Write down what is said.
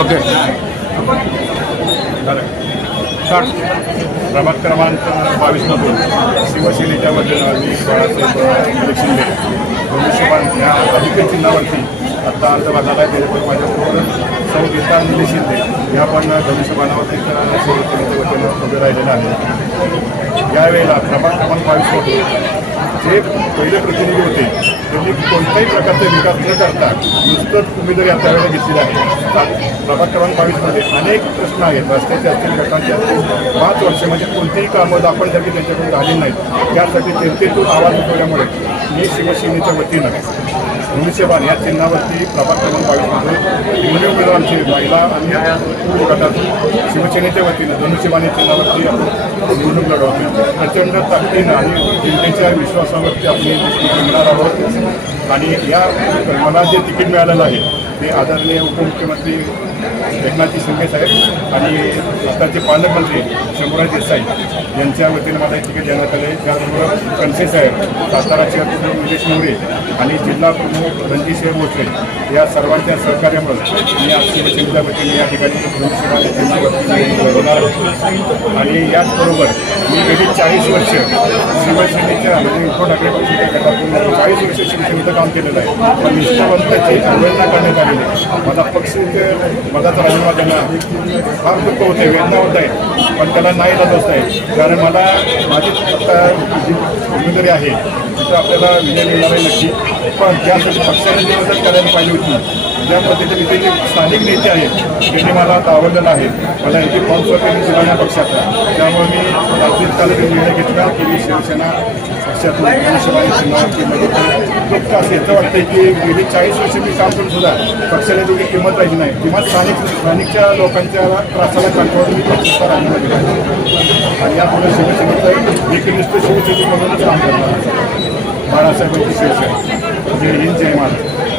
Okay प्रभाग क्रमांक 22मधून शिवसेनेच्या वतीनं मी बाळासाहेब शिंदे धनुष्यबाण ह्या अधिकृत चिन्हावरती आत्ता अर्ज भरला आहे. त्याच्यामुळे माझ्याबरोबर सौ गीता निलेश शिंदे ह्या पण धनुष्यबाणावरती शिवसेनेच्या वतीनं उभे राहिलेलं आहे. यावेळेला प्रभाग क्रमांक 22मधून जे पहिले प्रतिनिधी होते त्यांनी कोणत्याही प्रकारचा विकास न करता नुसतंच उमेदवारी आता वेळेला घेतलेली आहे. प्रभाग क्रमांक 22मध्ये अनेक प्रश्न आहेत, रस्त्याचे असतील, गटांचे असतील. 5 वर्ष म्हणजे कोणतीही कामं दाखवण्यासाठी त्यांच्याकडून झाली नाहीत. त्यासाठी जनतेतून आवाज उठवल्यामुळे मी शिवसेनेच्या वतीनं धनुष्यबाण या चिन्हावरती प्रभाग क्रमांक 22मधून दोन्ही उमेदवारांची महिला आणि गटातून शिवसेनेच्या वतीनं धनुष्यबाण या चिन्हावरती आपण निवडणूक लढवतो. प्रचंड ताकदीनं आणि जनतेच्या विश्वासावरती आपण येणार आहोत. आणि या मला जे तिकीट मिळालेलं आहे ते आदरणीय उपमुख्यमंत्री एकनाथजी शिंदे साहेब आणि आताचे पालकमंत्री शंभूराज देसाई यांच्या वतीनं मला एक तिकीट देण्यात आले. त्याचबरोबर कणसे साहेब, साताराचे प्रमुख निलेश मोरे आणि जिल्हा प्रमुख रणजितसिंह भोसले या सर्वांच्या सहकार्यामुळे मी आज शिवसेनेच्या वतीने या ठिकाणी लढवणार आहे. आणि याचबरोबर मी गेली 40 वर्ष शिवसेनेच्या म्हणजे उद्धव ठाकरे पक्षाच्या गटातून 40 वर्ष शिवसेनेचं काम केलेलं आहे. पण निष्ठावंताची अवहेलना करण्यात आलेली आहे. माझा पक्ष मधाचा राजीनामा देणं फार दुःख होते, वेदना होत आहे, पण त्याला नाही जात आहे. कारण मला माझी आता जी उमेदवारी आहे तिथं आपल्याला विजय मिळणार आहे नक्की. पण त्यासाठी पक्षाने जी मदत करायला पाहिजे होती, ज्या पद्धतीने इथे जे स्थानिक नेते आहेत त्यांनी मला आवडलेलं आहे. मला यांची फॉर्म त्यांनी दिला नाही पक्षाचा. त्यामुळे मी रात्रीच काल निर्णय घेतला की मी शिवसेना पक्षातून धनुष्यबाणाची मदत फक्त असं याचं वाटतं की गेली 40 वर्ष मी काम करून सुद्धा पक्षाला तेवढी किंमत राहिली नाही. किंवा स्थानिकच्या लोकांच्या त्रासाला कंटाळून मी पक्षाचा राजीनामा दिला आणि यापुढे शिवसेनेचं एकनिष्ठ शिवसेनेमधूनच काम करणार. बाळासाहेबांची शिवसेना जय हिंद, जय महाराष्ट्र.